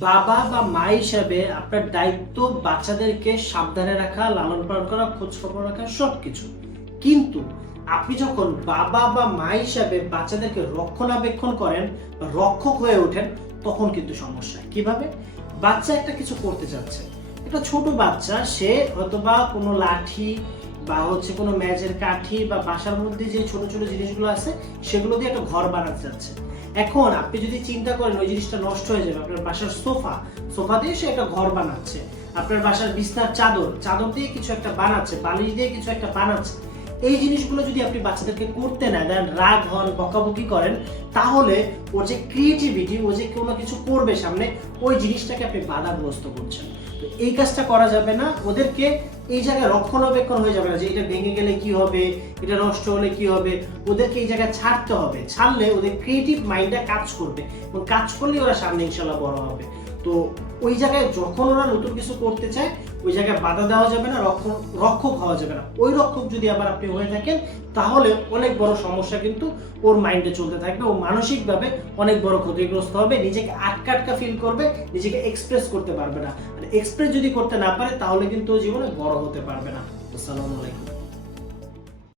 বাবা বা মা হিসাবে আপনার দায়িত্ব বাচ্চাদেরকে সাবধানে রাখা, লালন পালন করা, খোঁজ খবর রাখা সবকিছু। কিন্তু আপনি যখন বাবা বা মা হিসাবে বাচ্চাদেরকে রক্ষণাবেক্ষণ করেন, রক্ষক হয়ে ওঠেন, তখন কিন্তু সমস্যা। কিভাবে? বাচ্চা একটা কিছু করতে চাচ্ছে। একটা ছোট বাচ্চা, সে হয়তোবা কোনো লাঠি বা কোনো মেজের কাঠি বা বাসার মধ্যে যে ছোট ছোট জিনিসগুলো আছে সেগুলো দিয়ে একটা ঘর বানাতে চাচ্ছে। এখন আপনি যদি চিন্তা করেন ওই জিনিসটা নষ্ট হয়ে যাবে, আপনার বাসার সোফা দিয়ে সে একটা ঘর বানাচ্ছে, আপনার বাসার বিছনার চাদর দিয়ে কিছু একটা বানাচ্ছে, বালিশ দিয়ে কিছু একটা বানাচ্ছে। এই জিনিসগুলো যদি আপনি বাচ্চাদেরকে করতে না দেন, রাগ হন, বকাবকি করেন, তাহলে ওর যে ক্রিয়েটিভিটি, ও যে কোনো কিছু করবে সামনে, ওই জিনিসটাকে আপনি বাধাগ্রস্ত করছেন। তো এই কাজটা করা যাবে না। ওদেরকে এই জায়গায় রক্ষণাবেক্ষণ হয়ে যাবে না যে এটা ভেঙে গেলে কি হবে, এটা নষ্ট হলে কি হবে। ওদেরকে এই জায়গায় ছাড়তে হবে। ছাড়লে ওদের ক্রিয়েটিভ মাইন্ডটা কাজ করবে এবং কাজ করলে ওরা সামনে ইনশাল্লাহ বড় হবে। তো ওই জায়গায় যখন ওরা নতুন কিছু করতে চায়, ওই জায়গায় বাধা দেওয়া যাবে না, রক্ষক হওয়া যাবে না। ওই রক্ষক যদি আবার আপনি হয়ে থাকেন, তাহলে অনেক বড় সমস্যা কিন্তু ওর মাইন্ডে চলতে থাকবে। ও মানসিকভাবে অনেক বড় ক্ষতিগ্রস্ত হবে, নিজেকে আটকা আটকা ফিল করবে, নিজেকে এক্সপ্রেস করতে পারবে না। আর এক্সপ্রেস যদি করতে না পারে, তাহলে কিন্তু ও জীবনে বড় হতে পারবে না। আসসালামু আলাইকুম।